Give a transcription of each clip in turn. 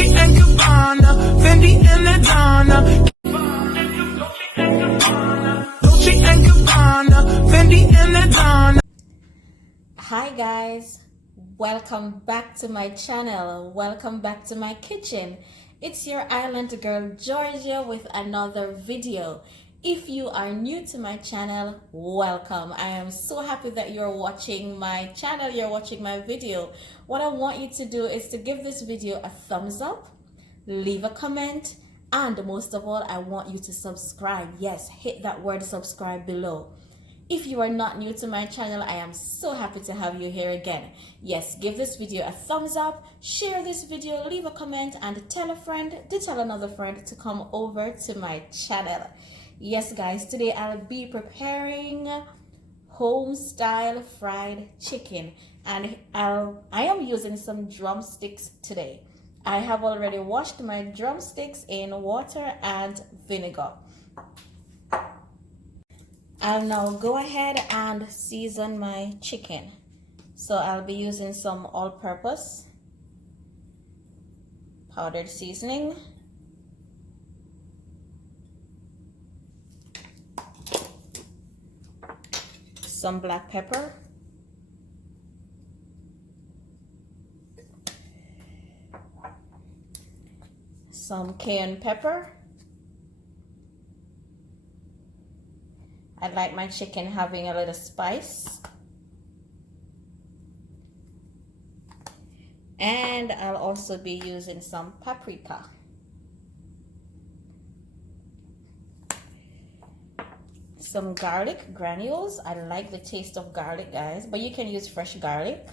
Dolce and Gabbana, Fendi and Madonna. Dolce and Gabbana, Fendi and Madonna. Hi guys, welcome back to my channel. Welcome back to my kitchen. It's your island girl Georgia with another video. If you are new to my channel, welcome. I am so happy that you're watching my channel, you're watching my video. What I want you to do is to give this video a thumbs up, leave a comment, and most of all, I want you to subscribe. Yes, hit that word subscribe below. If you are not new to my channel, I am so happy to have you here again. Yes, give this video a thumbs up, share this video, leave a comment, and tell a friend to tell another friend to come over to my channel. Yes, guys, today I'll be preparing home style fried chicken, and I am using some drumsticks today. I have already washed my drumsticks in water and vinegar. I'll now go ahead and season my chicken. So I'll be using some all-purpose powdered seasoning, some black pepper, some cayenne pepper. I like my chicken having a little spice. And I'll also be using some paprika. Some garlic granules. I like the taste of garlic, guys, but you can use fresh garlic.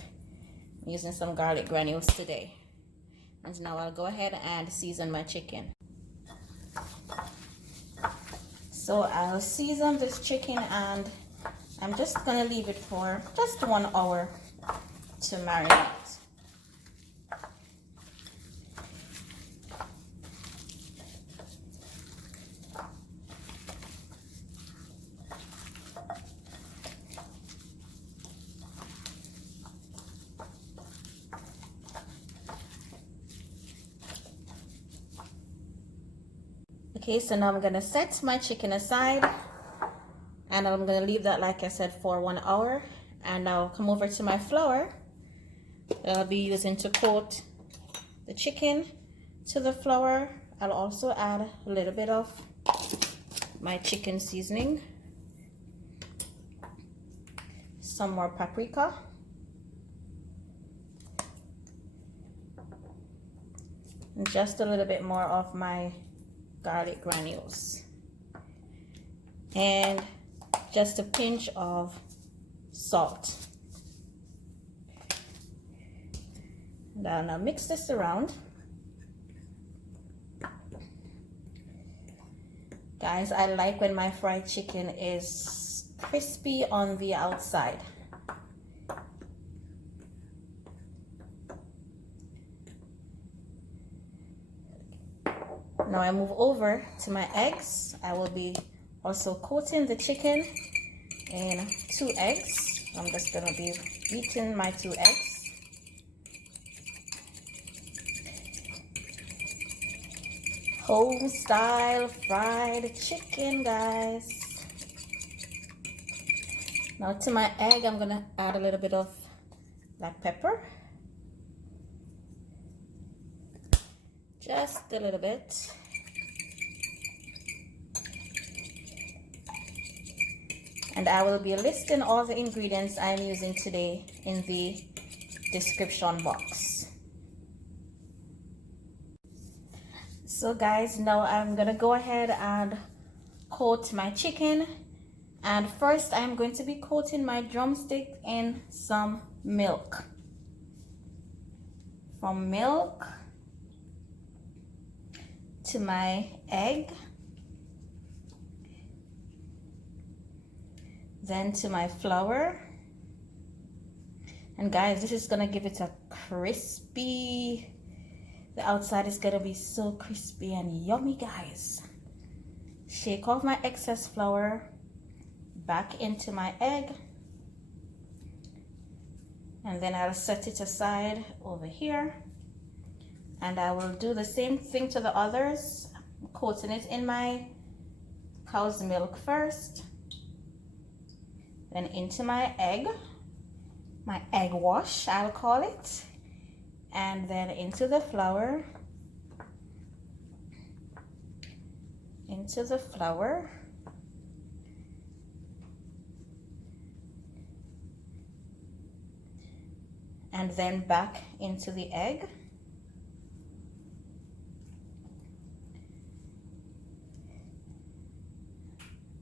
I'm using some garlic granules today. And now I'll go ahead and season my chicken. So I'll season this chicken and I'm just gonna leave it for just 1 hour to marinate. Okay, so now I'm gonna set my chicken aside and I'm gonna leave that, like I said, for 1 hour. And I'll come over to my flour that I'll be using to coat the chicken. To the flour, I'll also add a little bit of my chicken seasoning, some more paprika, and just a little bit more of my garlic granules, and just a pinch of salt. And I'll now mix this around. Guys, I like when my fried chicken is crispy on the outside. Now I move over to my eggs. I will be also coating the chicken in 2 eggs. I'm just gonna be beating my 2 eggs. Home style fried chicken, guys. Now to my egg, I'm gonna add a little bit of black pepper. Just a little bit. And I will be listing all the ingredients I'm using today in the description box. So guys, now I'm gonna go ahead and coat my chicken. And first I'm going to be coating my drumstick in some milk. From milk to my egg, then to my flour. And guys, this is gonna give it a crispy, the outside is gonna be so crispy and yummy, guys. Shake off my excess flour back into my egg, and then I'll set it aside over here. And I will do the same thing to the others, coating it in my cow's milk first, then into my egg wash, I'll call it, and then into the flour, and then back into the egg.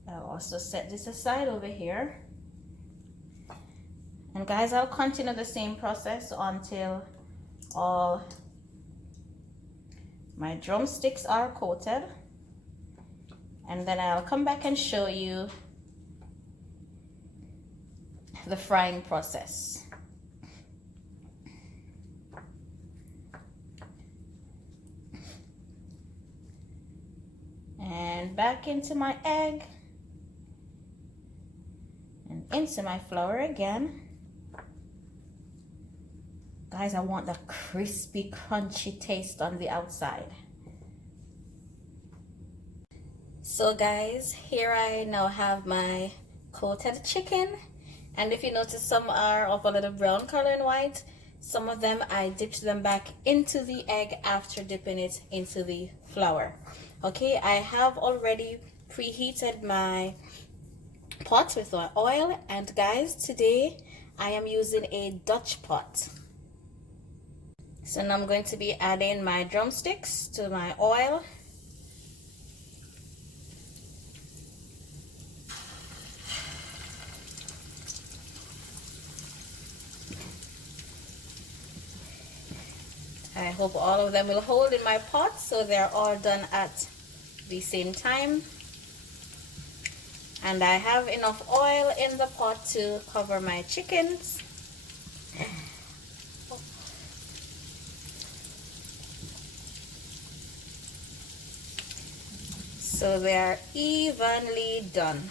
I'll also set this aside over here. And guys, I'll continue the same process until all my drumsticks are coated. And then I'll come back and show you the frying process. And back into my egg. And into my flour again. Guys, I want the crispy, crunchy taste on the outside. So guys, here I now have my coated chicken. And if you notice, some are of a little brown color and white. Some of them I dipped them back into the egg after dipping it into the flour. Okay, I have already preheated my pot with my oil. And guys, today I am using a Dutch pot. So now I'm going to be adding my drumsticks to my oil. I hope all of them will hold in my pot so they're all done at the same time. And I have enough oil in the pot to cover my chickens. So they are evenly done.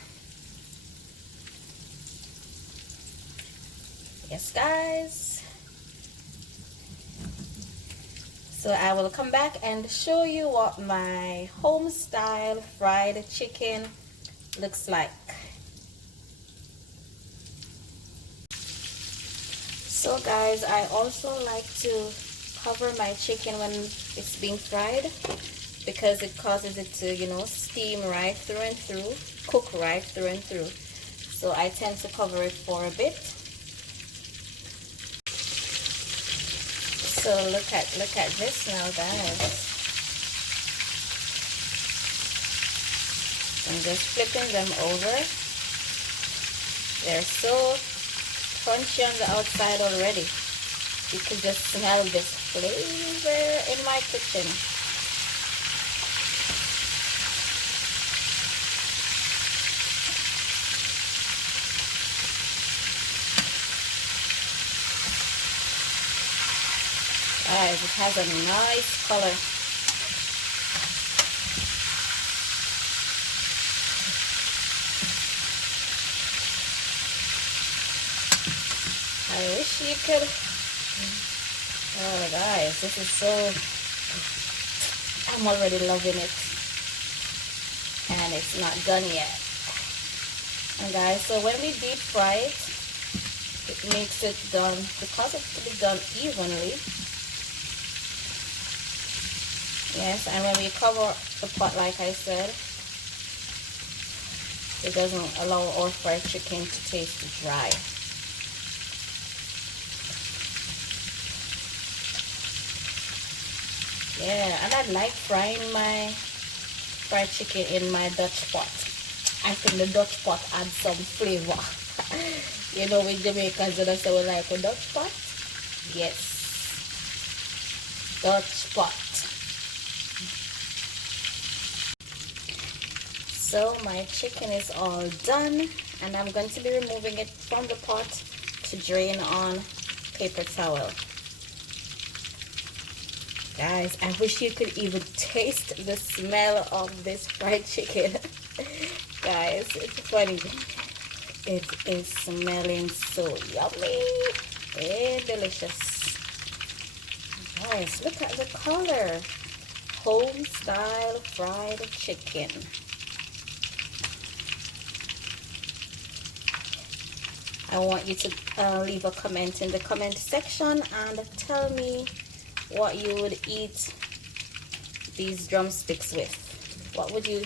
Yes, guys. So I will come back and show you what my home style fried chicken looks like. So guys, I also like to cover my chicken when it's being fried, because it causes it to, you know, steam right through and through, cook right through and through. So I tend to cover it for a bit. So look at this now, guys. I'm just flipping them over. They're so crunchy on the outside already. You can just smell this flavor in my kitchen. Guys, it has a nice color. I wish you could. Oh guys, this is so, I'm already loving it. And it's not done yet. And guys, so when we deep fry it, it makes it done, because it's to be done evenly. Yes, and when we cover the pot, like I said, it doesn't allow our fried chicken to taste dry. Yeah, and I like frying my fried chicken in my Dutch pot. I think the Dutch pot adds some flavor. You know, with Jamaicans, they say we like a Dutch pot. Yes, Dutch pot. So my chicken is all done, and I'm going to be removing it from the pot to drain on paper towel. Guys, I wish you could even taste the smell of this fried chicken. Guys, it's funny. It is smelling so yummy and delicious. Guys, look at the color. Home style fried chicken. I want you to leave a comment in the comment section and tell me what you would eat these drumsticks with. What would you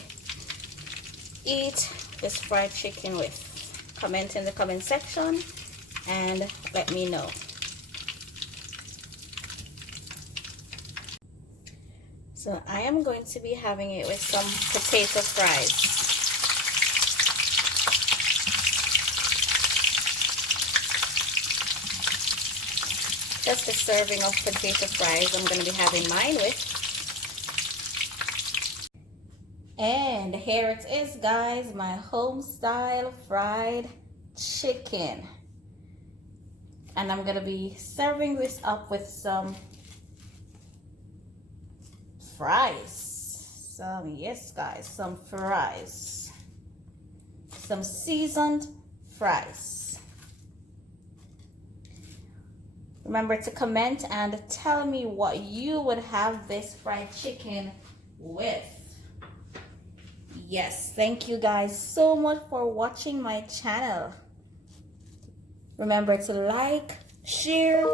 eat this fried chicken with? Comment in the comment section and let me know. So I am going to be having it with some potato fries. Just a serving of potato fries I'm going to be having mine with. And here it is, guys, my home style fried chicken. And I'm going to be serving this up with some fries. Yes, guys, some fries. Some seasoned fries. Remember to comment and tell me what you would have this fried chicken with. Yes, thank you guys so much for watching my channel. Remember to like, share,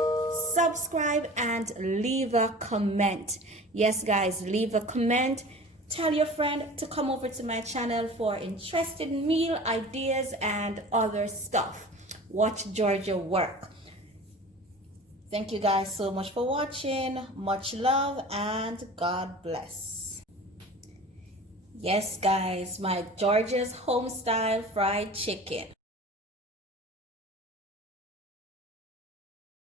subscribe, and leave a comment. Yes, guys, leave a comment. Tell your friend to come over to my channel for interesting meal ideas and other stuff. Watch Georgia work. Thank you guys so much for watching. Much love and God bless. Yes, guys, my Georgia's home style fried chicken.